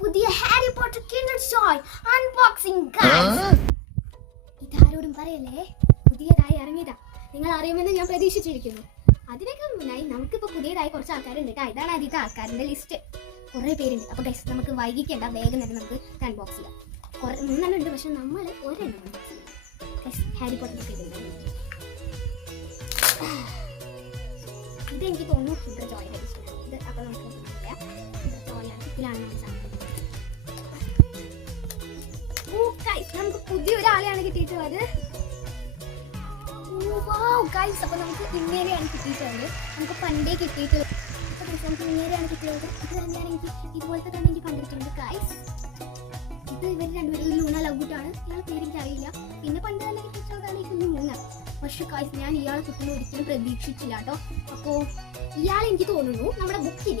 പുതിയ Harry Potter Kinder Joy unboxing guys. ഇതാരോടും പറയല്ലേ, പുതിയതായി ഇറങ്ങിയതാ. നിങ്ങൾ അറിയുമെന്ന് ഞാൻ പ്രതീക്ഷിച്ചിരിക്കുന്നു. അതിനൊക്കെ മുന്നായി നമുക്കിപ്പോൾ പുതിയതായി കുറച്ച് ആൾക്കാരുണ്ട് കേട്ടോ. ഇതാണ് ആദ്യത്തെ ആൾക്കാരുടെ ലിസ്റ്റ്. കുറേ പേരുണ്ട്. അപ്പോൾ ഗൈസ് നമുക്ക് വൈകിക്കേണ്ട, വേഗം തന്നെ നമുക്ക് അൺബോക്സ് ചെയ്യാം. കുറേ 3 ഉണ്ട്, പക്ഷെ നമ്മൾ ഒരെണ്ണം അൺബോക്സ് ചെയ്യാം. ഗൈസ് ഹാരി പോട്ടർ ഇത് എനിക്ക് തോന്നുന്നു കിൻഡർ ജോയിൻ്റെ ലിസ്റ്റ് ഇത്. അപ്പോൾ നമുക്ക് നമുക്ക് പുതിയൊരാളെയാണ് കിട്ടിയിട്ടുള്ളത്. അപ്പൊ നമുക്ക് ഇങ്ങനെയാണ് കിട്ടിയിട്ടുള്ളത്. നമുക്ക് പണ്ടേ കിട്ടിയിട്ടുള്ളത്. നമുക്ക് ഇങ്ങനെയാണ് കിട്ടിയത്. ഇത് തന്നെയാണ് എനിക്ക് ഇതുപോലത്തെ തന്നെ എനിക്ക് കണ്ടിട്ടുണ്ട് ഗൈസ്. ഇത് ഇവർ രണ്ടുപേരും ലൂണ ലൗഗുട്ടാണ്. ഇയാളെ പേരെനിക്ക് അറിയില്ല. പിന്നെ പണ്ട് തന്നെ കിട്ടിയിട്ടുള്ളതാണ് ഈ കുഞ്ഞു മൂന്ന്. പക്ഷെ ഗൈസ് ഞാൻ ഇയാളെ കിട്ടുന്ന ഒരിക്കലും പ്രതീക്ഷിച്ചില്ല കേട്ടോ. അപ്പോൾ ഇയാളെ എനിക്ക് തോന്നുന്നു നമ്മുടെ ബുക്കിൽ